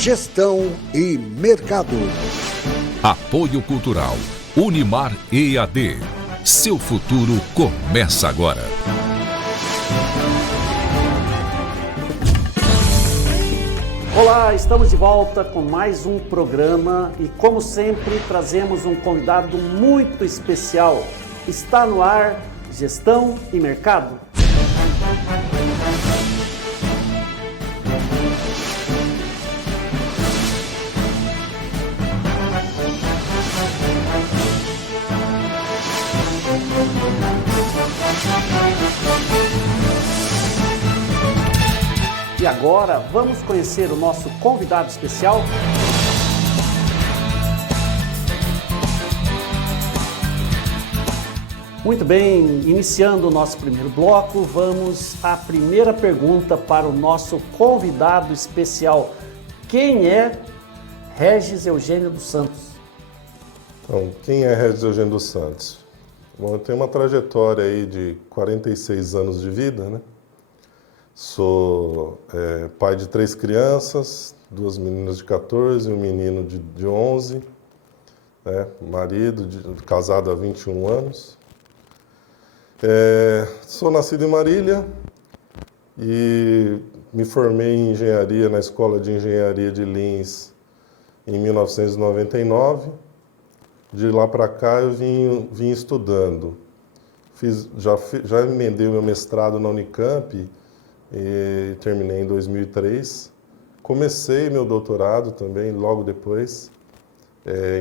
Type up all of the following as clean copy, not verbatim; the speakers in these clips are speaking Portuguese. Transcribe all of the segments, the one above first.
Gestão e mercado. Apoio Cultural Unimar EAD. Seu futuro começa agora. Olá, estamos de volta com mais um programa e, como sempre, trazemos um convidado muito especial. Está no ar Gestão e Mercado. E agora, vamos conhecer o nosso convidado especial? Muito bem, iniciando o nosso primeiro bloco, vamos à primeira pergunta para o nosso convidado especial. Quem é Regis Eugênio dos Santos? Então, quem é Regis Eugênio dos Santos? Bom, eu tenho uma trajetória aí de 46 anos de vida, né? Sou pai de 3 crianças, 2 meninas de 14 e um menino de 11, né? Marido, casado há 21 anos. Sou nascido em Marília e me formei em engenharia na Escola de Engenharia de Lins em 1999. De lá para cá eu vim estudando. Já emendei o meu mestrado na Unicamp e terminei em 2003. Comecei meu doutorado também logo depois,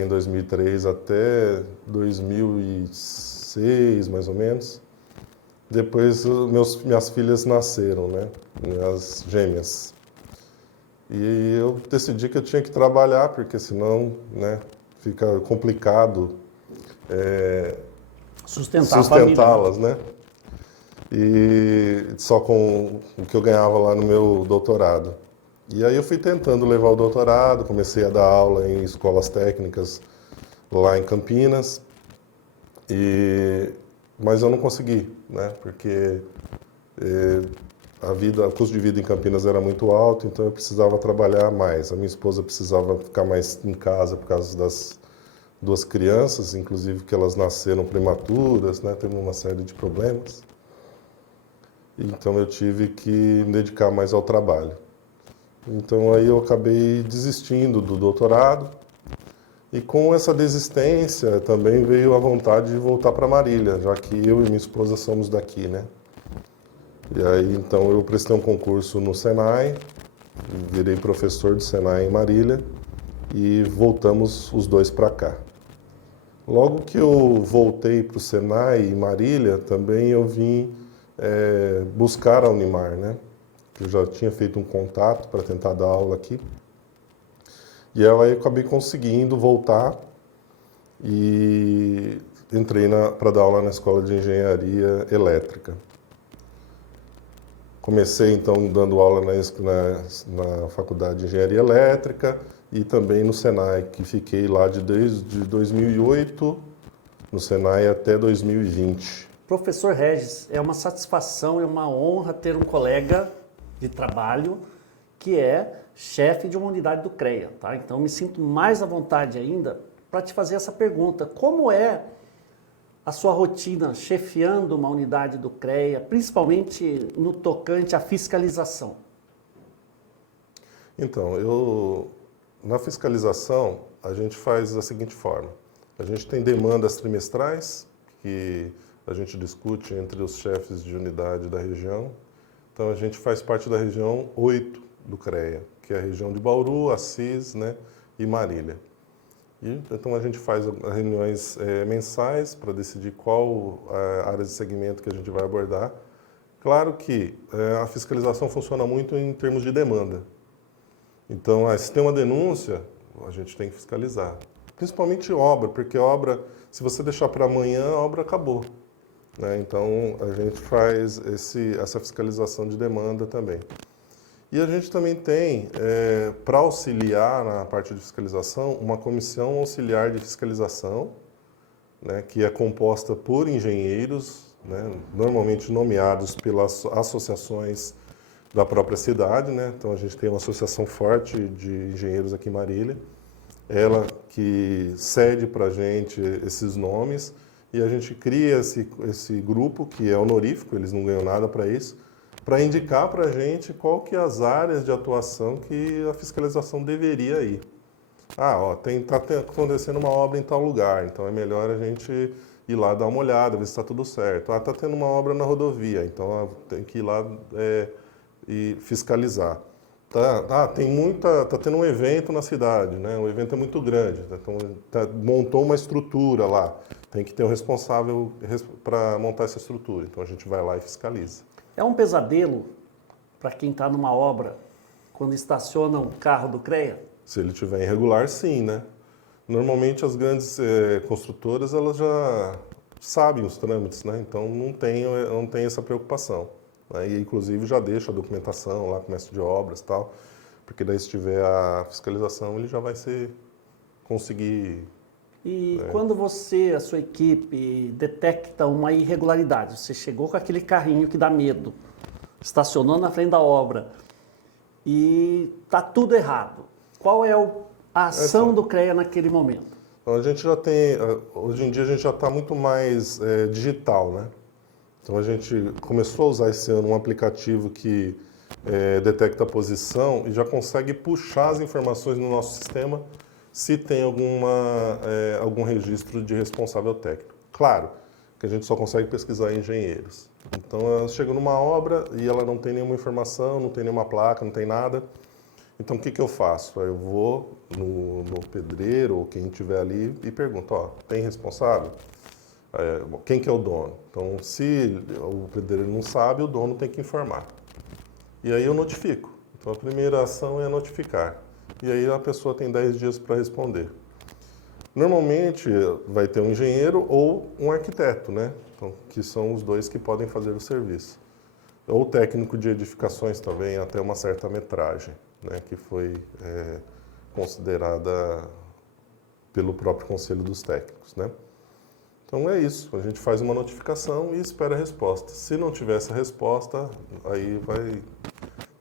em 2003 até 2006, mais ou menos. Depois minhas filhas nasceram, né? Minhas gêmeas. E eu decidi que eu tinha que trabalhar, porque senão, né, fica complicado sustentá-las, né? E só com o que eu ganhava lá no meu doutorado. E aí eu fui tentando levar o doutorado, comecei a dar aula em escolas técnicas lá em Campinas, mas eu não consegui, né? Porque o custo de vida em Campinas era muito alto, então eu precisava trabalhar mais. A minha esposa precisava ficar mais em casa por causa das 2 crianças, inclusive que elas nasceram prematuras, né? Teve uma série de problemas. Então eu tive que me dedicar mais ao trabalho. Então aí eu acabei desistindo do doutorado e com essa desistência também veio a vontade de voltar para Marília, já que eu e minha esposa somos daqui, né? E aí então eu prestei um concurso no Senai, virei professor do Senai em Marília e voltamos os 2 para cá. Logo que eu voltei para o Senai em Marília, também eu vim buscar a Unimar, né? Eu já tinha feito um contato para tentar dar aula aqui. E aí eu acabei conseguindo voltar e entrei para dar aula na Escola de Engenharia Elétrica. Comecei então dando aula na Faculdade de Engenharia Elétrica e também no Senai, que fiquei lá desde 2008 no Senai até 2020. Professor Regis, é uma satisfação e uma honra ter um colega de trabalho que é chefe de uma unidade do CREA, tá? Então me sinto mais à vontade ainda para te fazer essa pergunta. Como é a sua rotina chefiando uma unidade do CREA, principalmente no tocante à fiscalização? Então, na fiscalização, a gente faz da seguinte forma. A gente tem demandas trimestrais, que a gente discute entre os chefes de unidade da região. Então, a gente faz parte da região 8 do CREA, que é a região de Bauru, Assis, né, e Marília. Então, a gente faz reuniões mensais para decidir qual área de segmento que a gente vai abordar. Claro que a fiscalização funciona muito em termos de demanda. Então, se tem uma denúncia, a gente tem que fiscalizar. Principalmente obra, porque obra, se você deixar para amanhã, a obra acabou, né? Então, a gente faz essa fiscalização de demanda também. E a gente também tem, para auxiliar na parte de fiscalização, uma comissão auxiliar de fiscalização, né, que é composta por engenheiros, né, normalmente nomeados pelas associações da própria cidade, né? Então a gente tem uma associação forte de engenheiros aqui em Marília, ela que cede para a gente esses nomes e a gente cria esse grupo que é honorífico, eles não ganham nada para isso, para indicar para a gente qual que é as áreas de atuação que a fiscalização deveria ir. Tá acontecendo uma obra em tal lugar, então é melhor a gente ir lá dar uma olhada, ver se está tudo certo. Tá tendo uma obra na rodovia, então tem que ir lá e fiscalizar. Tá tendo um evento na cidade, né? O evento é muito grande, então montou uma estrutura lá, tem que ter um responsável para montar essa estrutura, então a gente vai lá e fiscaliza. É um pesadelo para quem está numa obra quando estaciona um carro do CREA? Se ele estiver irregular, sim, né? Normalmente as grandes construtoras elas já sabem os trâmites, né? Então não tem essa preocupação. Né? E inclusive já deixa a documentação lá com o mestre de obras e tal, porque daí se tiver a fiscalização ele já vai conseguir. E quando você, a sua equipe, detecta uma irregularidade, você chegou com aquele carrinho que dá medo, estacionou na frente da obra e está tudo errado, qual é a ação do CREA naquele momento? Então, a gente já tem, hoje em dia a gente já está muito mais digital, né? Então a gente começou a usar esse ano um aplicativo que detecta a posição e já consegue puxar as informações no nosso sistema se tem algum registro de responsável técnico. Claro que a gente só consegue pesquisar engenheiros. Então, ela chega numa obra e ela não tem nenhuma informação, não tem nenhuma placa, não tem nada. Então, o que eu faço? Eu vou no pedreiro ou quem estiver ali e pergunto, tem responsável? Quem que é o dono? Então, se o pedreiro não sabe, o dono tem que informar. E aí eu notifico. Então, a primeira ação é notificar. E aí a pessoa tem 10 dias para responder. Normalmente vai ter um engenheiro ou um arquiteto, né? Então, que são os dois que podem fazer o serviço. Ou técnico de edificações também, até uma certa metragem, né? Que foi considerada pelo próprio Conselho dos Técnicos, né? Então é isso, a gente faz uma notificação e espera a resposta. Se não tiver essa resposta, aí vai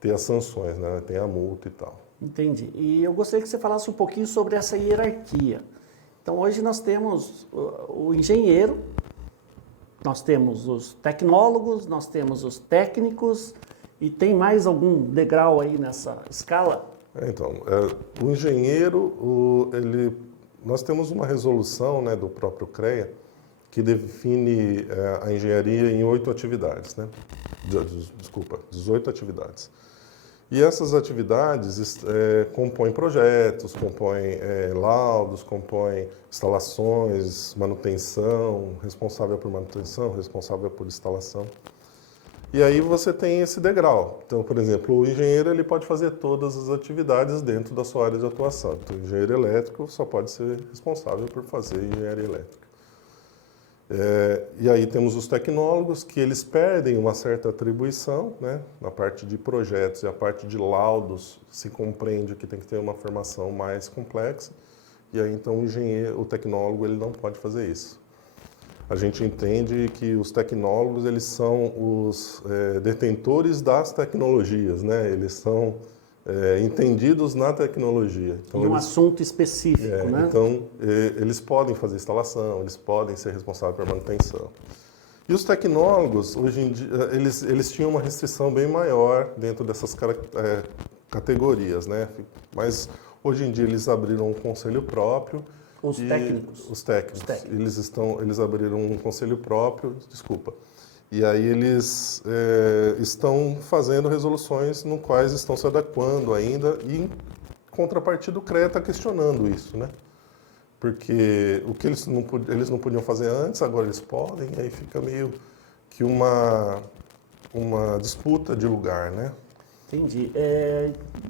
ter as sanções, né? Tem a multa e tal. Entendi. E eu gostaria que você falasse um pouquinho sobre essa hierarquia. Então, hoje nós temos o engenheiro, nós temos os tecnólogos, nós temos os técnicos, e tem mais algum degrau aí nessa escala? Então, o engenheiro, nós temos uma resolução, né, do próprio CREA que define a engenharia em 8 atividades, né? Desculpa, 18 atividades. E essas atividades compõem projetos, compõem laudos, compõem instalações, manutenção, responsável por manutenção, responsável por instalação. E aí você tem esse degrau. Então, por exemplo, o engenheiro ele pode fazer todas as atividades dentro da sua área de atuação. Então, o engenheiro elétrico só pode ser responsável por fazer engenharia elétrica. E aí temos os tecnólogos, que eles perdem uma certa atribuição, né? Na parte de projetos e a parte de laudos se compreende que tem que ter uma formação mais complexa, e aí então o tecnólogo ele não pode fazer isso. A gente entende que os tecnólogos eles são os detentores das tecnologias, né? Eles são entendidos na tecnologia. Então, um assunto específico, né? Então, eles podem fazer instalação, eles podem ser responsáveis por manutenção. E os tecnólogos, hoje em dia, eles tinham uma restrição bem maior dentro dessas categorias, né? Mas, hoje em dia, eles abriram um conselho próprio. Os técnicos. Os técnicos. Eles abriram um conselho próprio, E aí eles estão fazendo resoluções no quais estão se adequando ainda e, em contrapartida, o CREA está questionando isso, né? Porque o que eles não podiam fazer antes, agora eles podem, e aí fica meio que uma disputa de lugar, né? Entendi.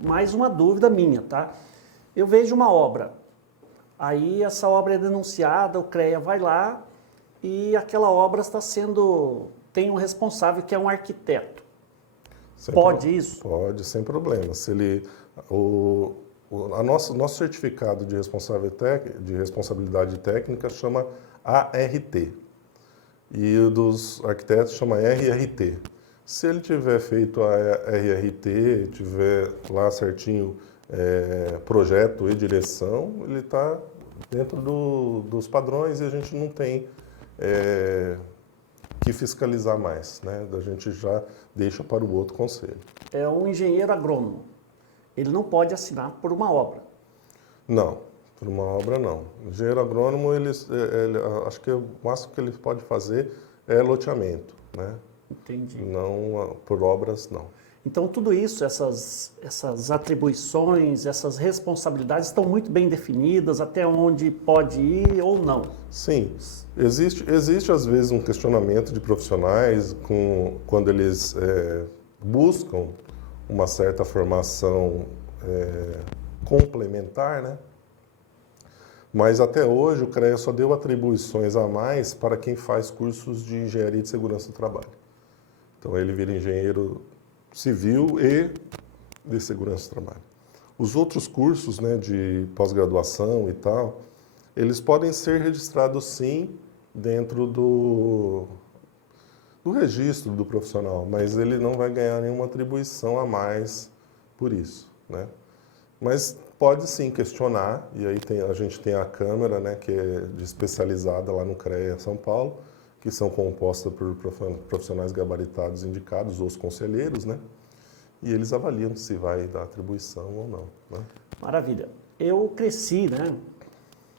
Mais uma dúvida minha, tá? Eu vejo uma obra, aí essa obra é denunciada, o CREA vai lá e aquela obra tem um responsável que é um arquiteto. Pode isso? Pode, sem problema. Se nosso certificado de responsabilidade técnica chama ART e o dos arquitetos chama RRT. Se ele tiver feito a RRT, tiver lá certinho projeto e direção, ele está dentro dos padrões e a gente não tem que fiscalizar mais, né? A gente já deixa para o outro conselho. É um engenheiro agrônomo. Ele não pode assinar por uma obra. Não, por uma obra não. O engenheiro agrônomo, acho que o máximo que ele pode fazer é loteamento, né? Entendi. Não, por obras, não. Então, tudo isso, essas atribuições, essas responsabilidades estão muito bem definidas, até onde pode ir ou não? Sim. Existe às vezes, um questionamento de profissionais quando eles buscam uma certa formação complementar, né? Mas até hoje o CREA só deu atribuições a mais para quem faz cursos de engenharia de segurança do trabalho. Então ele vira engenheiro civil e de segurança do trabalho. Os outros cursos, né, de pós-graduação e tal, eles podem ser registrados sim dentro do registro do profissional, mas ele não vai ganhar nenhuma atribuição a mais por isso, né? Mas pode sim questionar, e aí a gente tem a Câmara, né, que é especializada lá no CREA São Paulo, que são compostas por profissionais gabaritados indicados, ou os conselheiros, né? E eles avaliam se vai dar atribuição ou não, né? Maravilha. Eu cresci, né?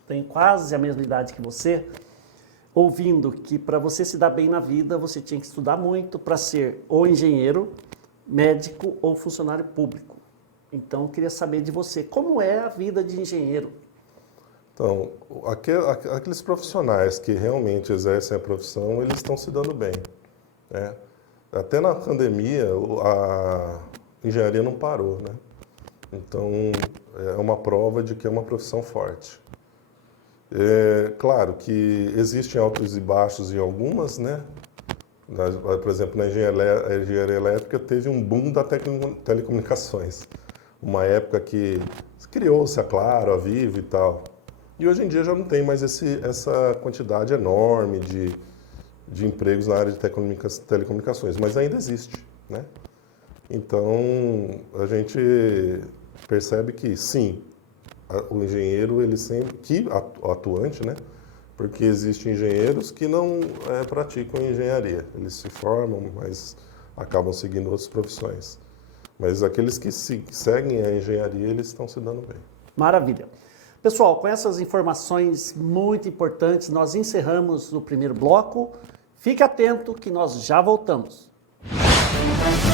Tenho quase a mesma idade que você, ouvindo que para você se dar bem na vida, você tinha que estudar muito para ser ou engenheiro, médico ou funcionário público. Então, eu queria saber de você, como é a vida de engenheiro? Então, aqueles profissionais que realmente exercem a profissão, eles estão se dando bem, né? Até na pandemia, a engenharia não parou, né? Então, é uma prova de que é uma profissão forte. É claro que existem altos e baixos em algumas, né? Por exemplo, na engenharia elétrica teve um boom da telecomunicações. Uma época que criou-se a Claro, a Vivo e tal. E hoje em dia já não tem mais essa quantidade enorme de empregos na área de telecomunicações, mas ainda existe, né? Então, a gente percebe que, sim, o engenheiro, ele sempre, o atuante, né? Porque existem engenheiros que não praticam engenharia. Eles se formam, mas acabam seguindo outras profissões. Mas aqueles que seguem a engenharia, eles estão se dando bem. Maravilha. Pessoal, com essas informações muito importantes, nós encerramos o primeiro bloco. Fique atento que nós já voltamos.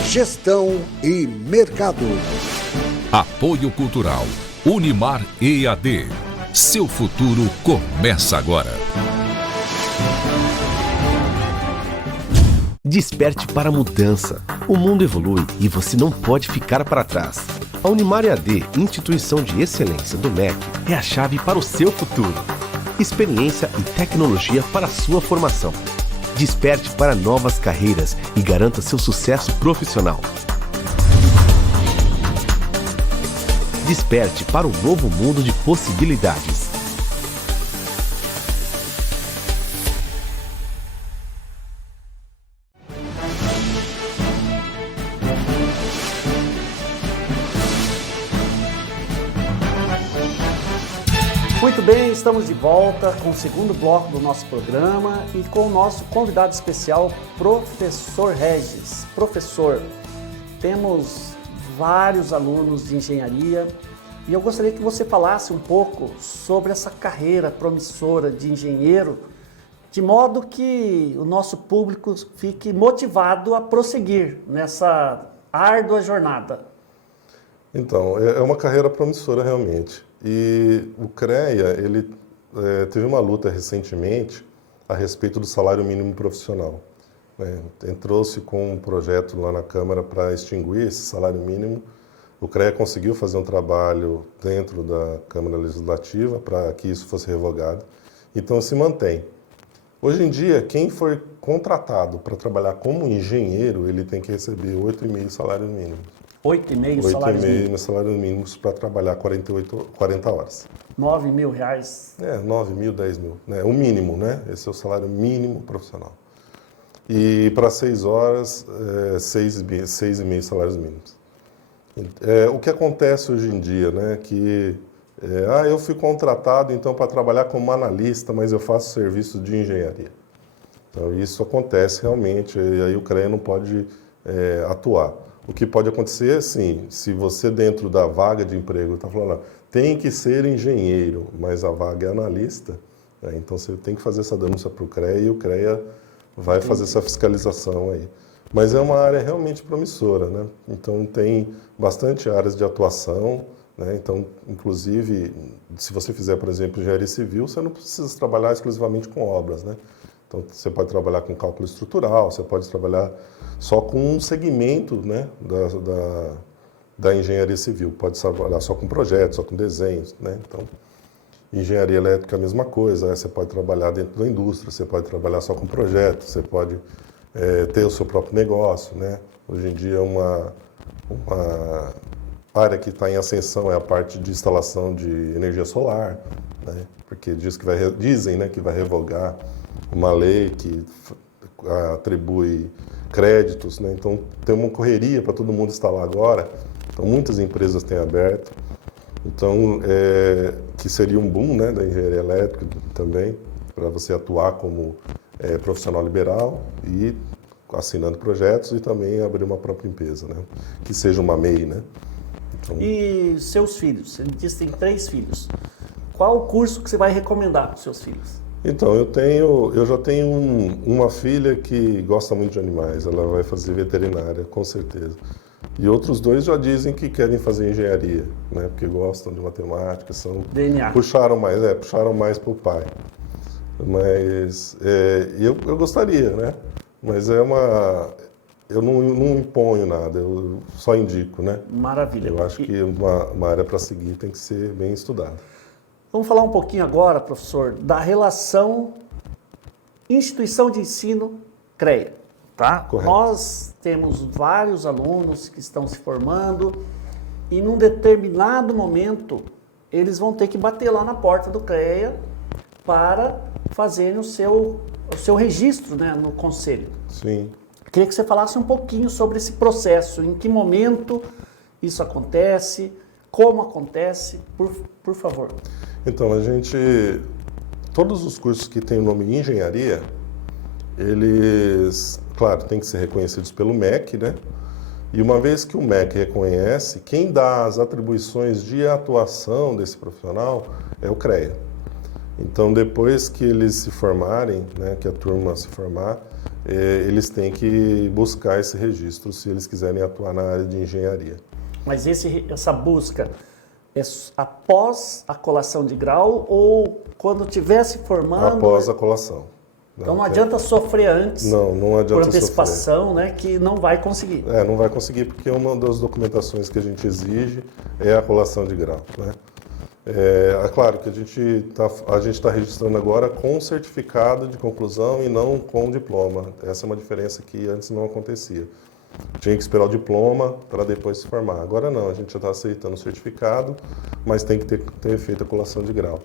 Gestão e mercado. Apoio Cultural. Unimar EAD. Seu futuro começa agora. Desperte para a mudança. O mundo evolui e você não pode ficar para trás. A Unimar EAD, instituição de excelência do MEC, é a chave para o seu futuro. Experiência e tecnologia para a sua formação. Desperte para novas carreiras e garanta seu sucesso profissional. Desperte para um novo mundo de possibilidades. Muito bem, estamos de volta com o segundo bloco do nosso programa e com o nosso convidado especial, professor Regis. Professor, temos vários alunos de engenharia e eu gostaria que você falasse um pouco sobre essa carreira promissora de engenheiro, de modo que o nosso público fique motivado a prosseguir nessa árdua jornada. Então, é uma carreira promissora realmente. E o CREA, ele teve uma luta recentemente a respeito do salário mínimo profissional, né? Entrou-se com um projeto lá na Câmara para extinguir esse salário mínimo. O CREA conseguiu fazer um trabalho dentro da Câmara Legislativa para que isso fosse revogado. Então, se mantém. Hoje em dia, quem for contratado para trabalhar como engenheiro, ele tem que receber 8,5 salários mínimos. 8,5 salários mínimos. 8,5 salários mínimos para trabalhar 40 horas. R$ 9.000. 9 mil, 10 mil. Né? O mínimo, né? Esse é o salário mínimo profissional. e para 6 horas, 6,5 salários mínimos. O que acontece hoje em dia, né, que eu fui contratado então para trabalhar como analista, mas eu faço serviço de engenharia. Então isso acontece realmente, e aí o CREA não pode atuar. O que pode acontecer, sim, se você dentro da vaga de emprego está falando, tem que ser engenheiro, mas a vaga é analista, né, então você tem que fazer essa denúncia para o CREA e o CREA vai fazer essa fiscalização aí. Mas é uma área realmente promissora, né? Então tem bastante áreas de atuação, né? Então, inclusive, se você fizer, por exemplo, engenharia civil, você não precisa trabalhar exclusivamente com obras, né? Então você pode trabalhar com cálculo estrutural, você pode trabalhar só com um segmento, né, da engenharia civil, pode trabalhar só com projetos, só com desenhos, né? Então, engenharia elétrica é a mesma coisa, você pode trabalhar dentro da indústria, você pode trabalhar só com projetos, você pode ter o seu próprio negócio, né? Hoje em dia uma área que está em ascensão é a parte de instalação de energia solar, né? Porque dizem, né, que vai revogar uma lei que atribui créditos, né? Então tem uma correria para todo mundo instalar agora, então muitas empresas têm aberto. Então, que seria um boom, né, da engenharia elétrica também, para você atuar como profissional liberal e assinando projetos e também abrir uma própria empresa, né, que seja uma MEI, né. Então, E seus filhos? Você disse que tem 3 filhos. Qual o curso que você vai recomendar para os seus filhos? então eu já tenho uma filha que gosta muito de animais, ela vai fazer veterinária, com certeza. E outros 2 já dizem que querem fazer engenharia, né? Porque gostam de matemática, DNA. puxaram mais para o pai. Mas eu gostaria, né? Mas eu não imponho nada, eu só indico, né? Maravilha. Eu acho que uma área para seguir tem que ser bem estudada. Vamos falar um pouquinho agora, professor, da relação instituição de ensino CREA, tá? Correto. Nós temos vários alunos que estão se formando e num determinado momento eles vão ter que bater lá na porta do CREA para fazerem o seu registro, né, no conselho. Sim. Queria que você falasse um pouquinho sobre esse processo, em que momento isso acontece, como acontece, por favor. Então, todos os cursos que têm o nome engenharia, eles, claro, têm que ser reconhecidos pelo MEC, né? E uma vez que o MEC reconhece, quem dá as atribuições de atuação desse profissional é o CREA. Então, depois que eles se formarem, né, que a turma se formar, eles têm que buscar esse registro se eles quiserem atuar na área de engenharia. Mas essa busca é após a colação de grau ou quando estiver se formando? Após a colação. Então não adianta sofrer antes, não adianta por antecipação, né, que não vai conseguir. Não vai conseguir, porque uma das documentações que a gente exige é a colação de grau, né? É claro que a gente está registrando agora com certificado de conclusão e não com diploma. Essa é uma diferença que antes não acontecia. Tinha que esperar o diploma para depois se formar. Agora não, a gente já está aceitando o certificado, mas tem que ter feito a colação de grau.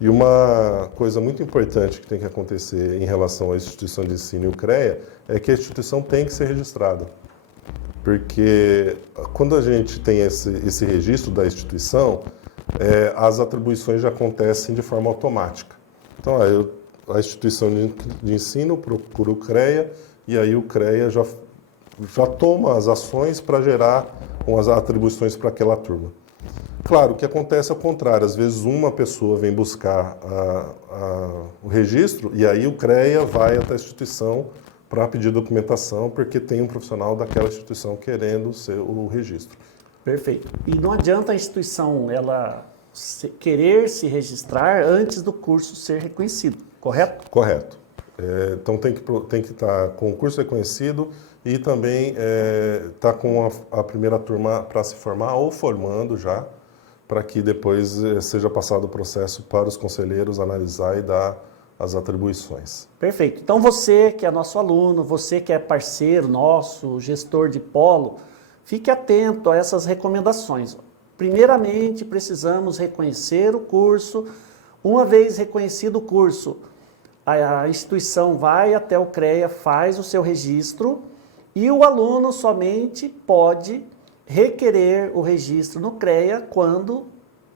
E uma coisa muito importante que tem que acontecer em relação à instituição de ensino e o CREA é que a instituição tem que ser registrada. Porque quando a gente tem esse registro da instituição, as atribuições já acontecem de forma automática. Então, a instituição de ensino procura o CREA e aí o CREA já toma as ações para gerar as atribuições para aquela turma. Claro, o que acontece é o contrário. Às vezes uma pessoa vem buscar o registro e aí o CREA vai até a instituição para pedir documentação porque tem um profissional daquela instituição querendo o registro. Perfeito. E não adianta a instituição querer se registrar antes do curso ser reconhecido, correto? Correto. Então tem que estar com o curso reconhecido e também estar com a primeira turma para se formar ou formando já, para que depois seja passado o processo para os conselheiros analisar e dar as atribuições. Perfeito. Então você que é nosso aluno, você que é parceiro nosso, gestor de polo, fique atento a essas recomendações. Primeiramente, precisamos reconhecer o curso. Uma vez reconhecido o curso, a instituição vai até o CREA, faz o seu registro e o aluno somente pode requerer o registro no CREA quando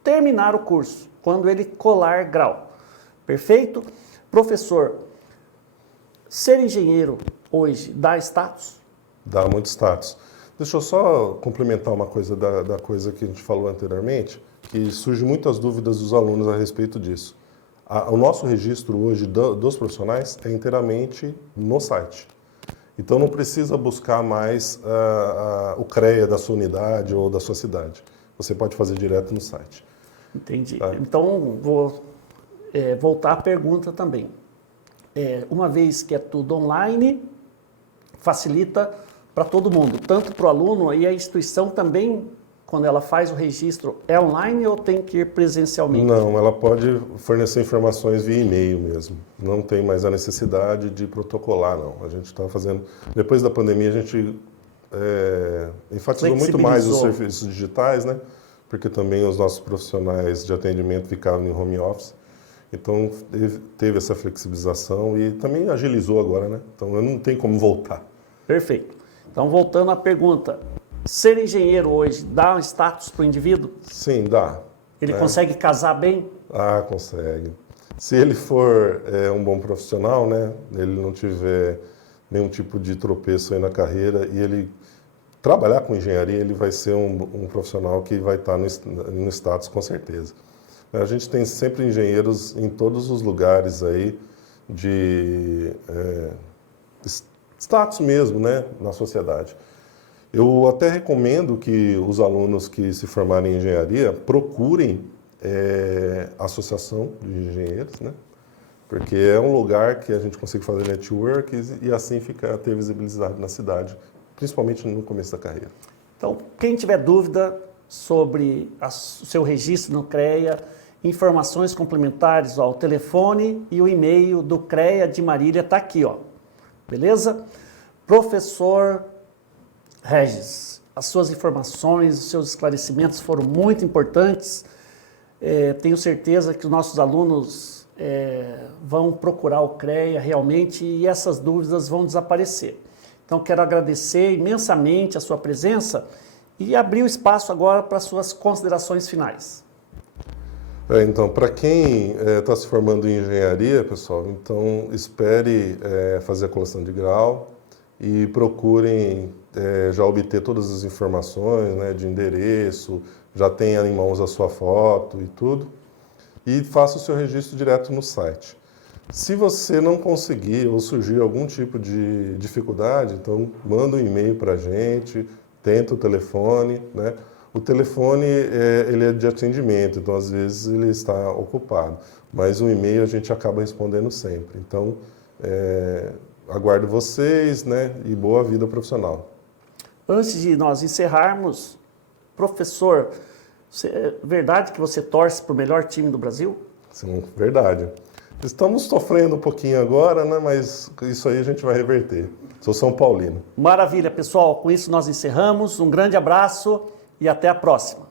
terminar o curso, quando ele colar grau. Perfeito? Professor, ser engenheiro hoje dá status? Dá muito status. Deixa eu só complementar uma coisa da coisa que a gente falou anteriormente, que surgem muitas dúvidas dos alunos a respeito disso. O nosso registro hoje dos profissionais é inteiramente no site. Então não precisa buscar mais o CREA da sua unidade ou da sua cidade. Você pode fazer direto no site. Entendi. Tá. Então vou voltar à pergunta também. Uma vez que é tudo online, facilita para todo mundo, tanto para o aluno e a instituição também, quando ela faz o registro, é online ou tem que ir presencialmente? Não, ela pode fornecer informações via e-mail mesmo. Não tem mais a necessidade de protocolar, não. A gente está fazendo... Depois da pandemia, a gente enfatizou muito mais os serviços digitais, né? Porque também os nossos profissionais de atendimento ficavam em home office. Então, teve essa flexibilização e também agilizou agora, né? Então, não tem como voltar. Perfeito. Então, voltando à pergunta, ser engenheiro hoje dá um status para o indivíduo? Sim, dá. Ele consegue casar bem? Ah, consegue. Se ele for um bom profissional, né? Ele não tiver nenhum tipo de tropeço aí na carreira e ele trabalhar com engenharia, ele vai ser um profissional que vai estar no status com certeza. A gente tem sempre engenheiros em todos os lugares aí de status mesmo, né, na sociedade. Eu até recomendo que os alunos que se formarem em engenharia procurem a associação de engenheiros, né, porque é um lugar que a gente consegue fazer network e assim ter visibilidade na cidade, principalmente no começo da carreira. Então, quem tiver dúvida sobre o seu registro no CREA, informações complementares, ó, o telefone e o e-mail do CREA de Marília está aqui, ó. Beleza? Professor Regis, as suas informações, os seus esclarecimentos foram muito importantes. Tenho certeza que os nossos alunos vão procurar o CREA realmente e essas dúvidas vão desaparecer. Então, quero agradecer imensamente a sua presença e abrir o espaço agora para as suas considerações finais. Então, para quem está se formando em engenharia, pessoal, então espere fazer a colação de grau e procurem já obter todas as informações, né, de endereço, já tenha em mãos a sua foto e tudo, e faça o seu registro direto no site. Se você não conseguir ou surgir algum tipo de dificuldade, então manda um e-mail para a gente, tenta o telefone, né? O telefone ele é de atendimento, então às vezes ele está ocupado, mas o e-mail a gente acaba respondendo sempre. Então, aguardo vocês, né? E boa vida profissional. Antes de nós encerrarmos, professor, é verdade que você torce para o melhor time do Brasil? Sim, verdade. Estamos sofrendo um pouquinho agora, né? Mas isso aí a gente vai reverter. Sou São Paulino. Maravilha, pessoal. Com isso nós encerramos. Um grande abraço e até a próxima.